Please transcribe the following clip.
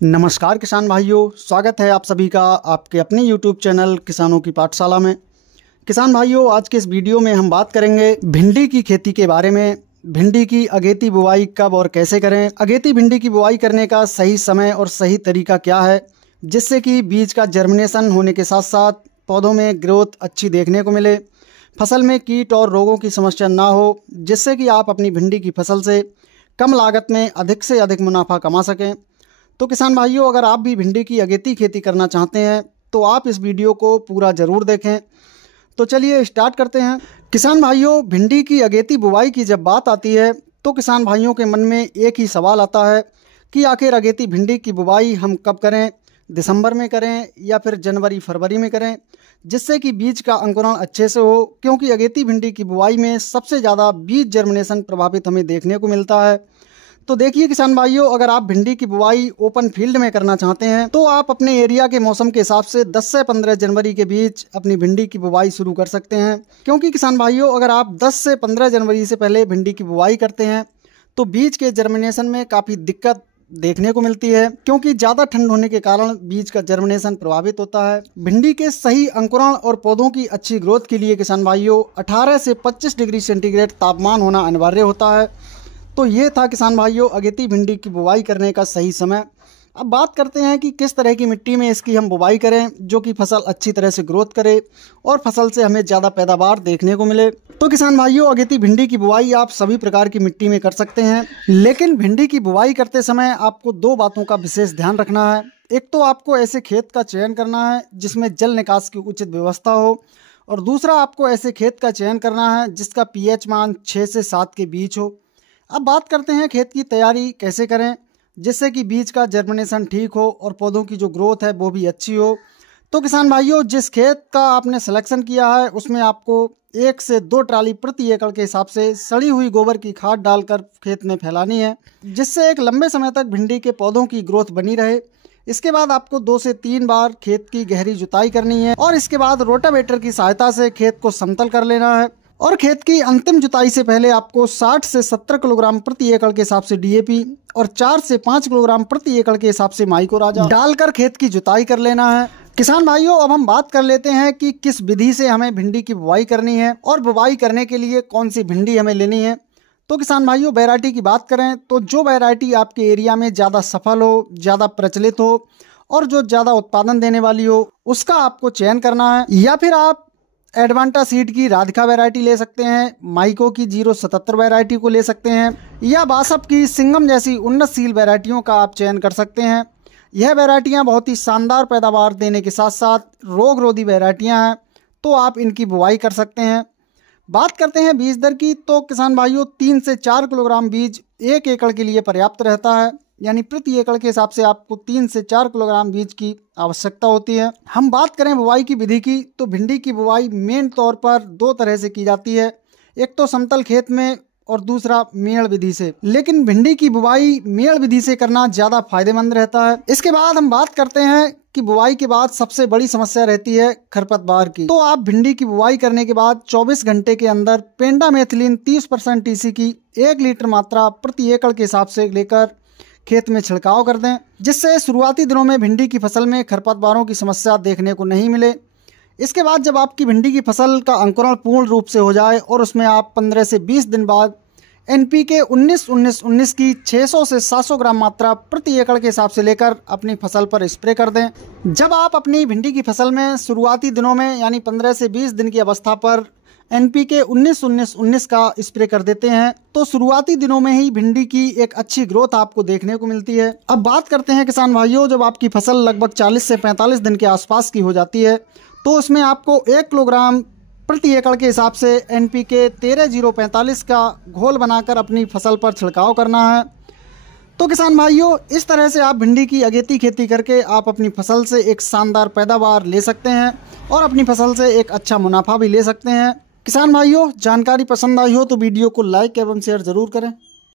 नमस्कार किसान भाइयों, स्वागत है आप सभी का आपके अपने YouTube चैनल किसानों की पाठशाला में। किसान भाइयों, आज के इस वीडियो में हम बात करेंगे भिंडी की खेती के बारे में। भिंडी की अगेती बुवाई कब और कैसे करें, अगेती भिंडी की बुवाई करने का सही समय और सही तरीका क्या है, जिससे कि बीज का जर्मिनेशन होने के साथ साथ पौधों में ग्रोथ अच्छी देखने को मिले, फसल में कीट और रोगों की समस्या ना हो, जिससे कि आप अपनी भिंडी की फसल से कम लागत में अधिक से अधिक मुनाफा कमा सकें। तो किसान भाइयों, अगर आप भी भिंडी की अगेती खेती करना चाहते हैं तो आप इस वीडियो को पूरा ज़रूर देखें। तो चलिए स्टार्ट करते हैं। किसान भाइयों, भिंडी की अगेती बुवाई की जब बात आती है तो किसान भाइयों के मन में एक ही सवाल आता है कि आखिर अगेती भिंडी की बुवाई हम कब करें, दिसंबर में करें या फिर जनवरी फरवरी में करें, जिससे कि बीज का अंकुरण अच्छे से हो। क्योंकि अगेती भिंडी की बुवाई में सबसे ज़्यादा बीज जर्मिनेशन प्रभावित हमें देखने को मिलता है। तो देखिए किसान भाइयों, अगर आप भिंडी की बुवाई ओपन फील्ड में करना चाहते हैं तो आप अपने एरिया के मौसम के हिसाब से 10 से 15 जनवरी के बीच अपनी भिंडी की बुवाई शुरू कर सकते हैं। क्योंकि किसान भाइयों, अगर आप 10 से 15 जनवरी से पहले भिंडी की बुवाई करते हैं तो बीज के जर्मिनेशन में काफ़ी दिक्कत देखने को मिलती है, क्योंकि ज़्यादा ठंड होने के कारण बीज का जर्मिनेशन प्रभावित होता है। भिंडी के सही अंकुरण और पौधों की अच्छी ग्रोथ के लिए किसान भाइयों 18 से 25 डिग्री सेंटीग्रेड तापमान होना अनिवार्य होता है। तो ये था किसान भाइयों अगेती भिंडी की बुवाई करने का सही समय। अब बात करते हैं कि किस तरह की मिट्टी में इसकी हम बुवाई करें जो कि फसल अच्छी तरह से ग्रोथ करे और फसल से हमें ज़्यादा पैदावार देखने को मिले। तो किसान भाइयों, अगेती भिंडी की बुवाई आप सभी प्रकार की मिट्टी में कर सकते हैं, लेकिन भिंडी की बुवाई करते समय आपको दो बातों का विशेष ध्यान रखना है। एक तो आपको ऐसे खेत का चयन करना है जिसमें जल निकास की उचित व्यवस्था हो, और दूसरा आपको ऐसे खेत का चयन करना है जिसका pH मान 6 से 7 के बीच हो। अब बात करते हैं खेत की तैयारी कैसे करें जिससे कि बीज का जर्मिनेशन ठीक हो और पौधों की जो ग्रोथ है वो भी अच्छी हो। तो किसान भाइयों, जिस खेत का आपने सिलेक्शन किया है उसमें आपको 1 से 2 ट्राली प्रति एकड़ के हिसाब से सड़ी हुई गोबर की खाद डालकर खेत में फैलानी है, जिससे एक लंबे समय तक भिंडी के पौधों की ग्रोथ बनी रहे। इसके बाद आपको 2 से 3 बार खेत की गहरी जुताई करनी है और इसके बाद रोटावेटर की सहायता से खेत को समतल कर लेना है। और खेत की अंतिम जुताई से पहले आपको 60 से 70 किलोग्राम प्रति एकड़ के हिसाब से DAP और 4 से 5 किलोग्राम प्रति एकड़ के हिसाब से माइको राजा डालकर खेत की जुताई कर लेना है। किसान भाइयों, अब हम बात कर लेते हैं कि किस विधि से हमें भिंडी की बुवाई करनी है और बुवाई करने के लिए कौन सी भिंडी हमें लेनी है। तो किसान भाइयों, वैरायटी की बात करें तो जो वैरायटी आपके एरिया में ज़्यादा सफल हो, ज़्यादा प्रचलित हो और जो ज़्यादा उत्पादन देने वाली हो उसका आपको चयन करना है। या फिर आप एडवांटा सीड की राधिका वैरायटी ले सकते हैं, माइको की 077 वैरायटी को ले सकते हैं, या बासप की सिंगम जैसी उन्नतशील वैरायटियों का आप चयन कर सकते हैं। यह वैरायटियां बहुत ही शानदार पैदावार देने के साथ साथ रोग रोधी वैरायटियां हैं, तो आप इनकी बुवाई कर सकते हैं। बात करते हैं बीज दर की, तो किसान भाइयों 3 से 4 किलोग्राम बीज 1 एकड़ के लिए पर्याप्त रहता है। यानी प्रति एकड़ के हिसाब से आपको 3 से 4 किलोग्राम बीज की आवश्यकता होती है। हम बात करें बुवाई की विधि की, तो भिंडी की बुवाई मेन तौर पर 2 तरह से की जाती है, एक तो समतल खेत में और दूसरा मेड़ विधि से। लेकिन भिंडी की बुवाई मेड़ विधि से करना ज़्यादा फायदेमंद रहता है। इसके बाद हम बात करते हैं कि बुवाई के बाद सबसे बड़ी समस्या रहती है खरपतवार की। तो आप भिंडी की बुवाई करने के बाद 24 घंटे के अंदर पेंडामेथिलीन 30% TC की 1 लीटर मात्रा प्रति एकड़ के हिसाब से लेकर खेत में छिड़काव कर दें, जिससे शुरुआती दिनों में भिंडी की फसल में खरपतवारों की समस्या देखने को नहीं मिले। इसके बाद जब आपकी भिंडी की फसल का अंकुरण पूर्ण रूप से हो जाए और उसमें आप 15 से 20 दिन बाद NPK 19-19-19 की 600 से 700 ग्राम मात्रा प्रति एकड़ के हिसाब से लेकर अपनी फसल पर स्प्रे कर दें। जब आप अपनी भिंडी की फसल में शुरुआती दिनों में यानी 15 से 20 दिन की अवस्था पर NPK 19-19-19 का स्प्रे कर देते हैं तो शुरुआती दिनों में ही भिंडी की एक अच्छी ग्रोथ आपको देखने को मिलती है। अब बात करते हैं किसान भाइयों, जब आपकी फसल लगभग 40 से 45 दिन के आसपास की हो जाती है तो उसमें आपको 1 किलोग्राम प्रति एकड़ के हिसाब से NPK 13-0-45 का घोल बनाकर अपनी फसल पर छिड़काव करना है। तो किसान भाइयों, इस तरह से आप भिंडी की अगेती खेती करके आप अपनी फसल से एक शानदार पैदावार ले सकते हैं और अपनी फसल से एक अच्छा मुनाफा भी ले सकते हैं। किसान भाइयों, जानकारी पसंद आई हो तो वीडियो को लाइक एवं शेयर ज़रूर करें।